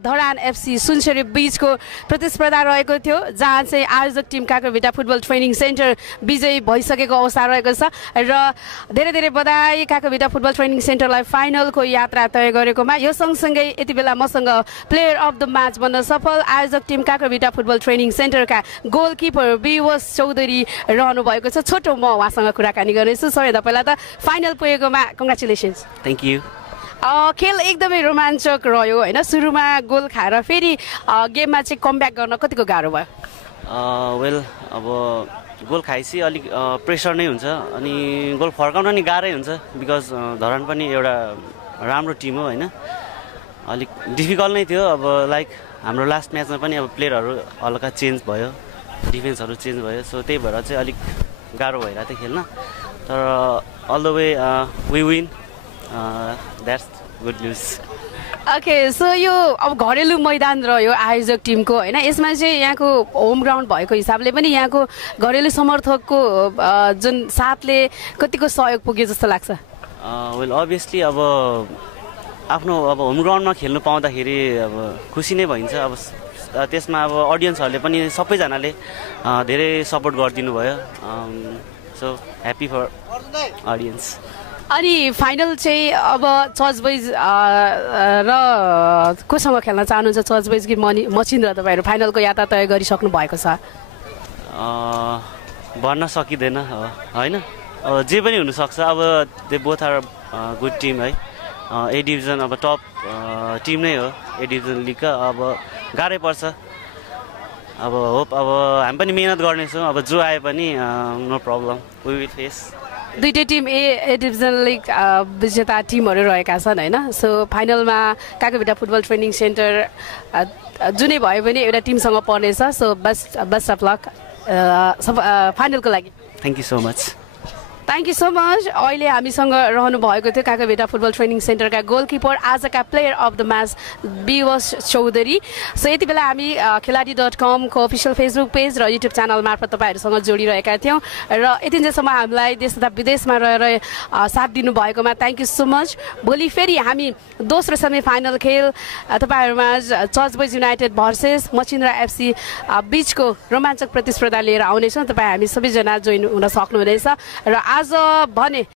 Dharan FC Sunsari बीचको प्रतिस्पर्धा रहेको थियो जहाँ चाहिँ आयोजक टिम काँक्राभिटा फुटबल ट्रेनिङ सेन्टर विजयी भइसकेको अवस्था रहेको छ र धेरै धेरै बधाई काँक्राभिटा फुटबल ट्रेनिङ सेन्टरलाई फाइनलको यात्रा तय गरेकोमा। यो सँगसँगै यति बेला मसँग प्लेयर अफ द म्याच बन्न सफल आयोजक टिम काँक्राभिटा फुटबल ट्रेनिङ सेन्टरका गोलकिपर विवश चौधरी रहनु भएको छ। छोटो म उहाँसँग कुराकानी गर्नेछु। सबैभन्दा पहिला त फाइनल पुगेकोमा कङ्ग्रेचुलेसन्स। Thank you. खेल एकदमै रोमाञ्चक रह्यो होइन? सुरुमा गोल खाएर फेरि गेममा चाहिँ कमब्याक गर्न कतिको गाह्रो भयो? वेल अब गोल खाएपछि अलिक प्रेसर नै हुन्छ अनि गोल फर्काउन नि गाह्रै हुन्छ बिकज धरान पनि एउटा राम्रो टिम हो होइन। अलिक डिफिकल्ट नै थियो। अब लाइक हाम्रो लास्ट म्याचमा पनि अब प्लेयरहरू हल्का चेन्ज भयो, डिफेन्सहरू चेन्ज भयो, सो त्यही भएर चाहिँ अलिक गाह्रो भइरहेको थियो खेल्न। तर all the way we win, that's good news. Okay, so यो अब घरेलु मैदान रह्यो आयोजक टिमको होइन? यसमा चाहिँ यहाँको होम ग्राउन्ड भएको हिसाबले पनि यहाँको घरेलु समर्थकको जुन साथले कतिको सहयोग पुग्यो जस्तो लाग्छ? वेल अभियसली अब आफ्नो अब होम ग्राउन्डमा खेल्नु पाउँदाखेरि अब खुसी नै भइन्छ। अब त्यसमा अब अडियन्सहरूले पनि सबैजनाले धेरै सपोर्ट गरिदिनु भयो। So happy for audience. अनि फाइनल चाहिँ अब चर्च बोइज र कोसँग खेल्न चाहनुहुन्छ? चर्च बोइज कि मचिन्द्र? तपाईँहरू फाइनलको यात्रा तय गरिसक्नु भएको छ? भन्न सकिँदैन होइन, जे पनि हुनसक्छ। अब they both are good team है। ए डिभिजन अब टप टिम नै हो ए डिभिजन लिगका। अब गाह्रै पर्छ। अब होप अब हामी पनि मिहिनेत गर्नेछौँ। अब जो आए पनि no problem, we will face. दुईटै टिम ए डिभिजन लिग विजेता टिमहरू रहेका छन् होइन? सो फाइनलमा काँक्राभिटा फुटबल ट्रेनिङ सेन्टर जुनै भयो भने एउटा टिमसँग पर्नेछ। सो बेस्ट अफ लक फाइनलको लागि। Thank you so much. Thank you so much. अहिले हामीसँग रहनु भएको थियो काँक्राभिटा फुटबल ट्रेनिङ सेन्टरका गोलकिपर आजका प्लेयर अफ द म्याच विवश चौधरी। सो यति बेला हामी खेलाडी.com को अफिसियल फेसबुक पेज र युट्युब च्यानल मार्फत तपाईँहरूसँग जोडिरहेका थियौँ र यतिन्जेलसम्म हामीलाई देश तथा विदेशमा रहेर साथ दिनुभएकोमा थ्याङ्क यू सो मच। भोलि फेरि हामी दोस्रो सेमी फाइनल खेल तपाईँहरूमा church boys united versus Machhindra FC बिचको रोमाञ्चक प्रतिस्पर्धा लिएर आउनेछौँ। तपाईँ हामी सबैजना जोइन हुन सक्नुहुनेछ र आज भने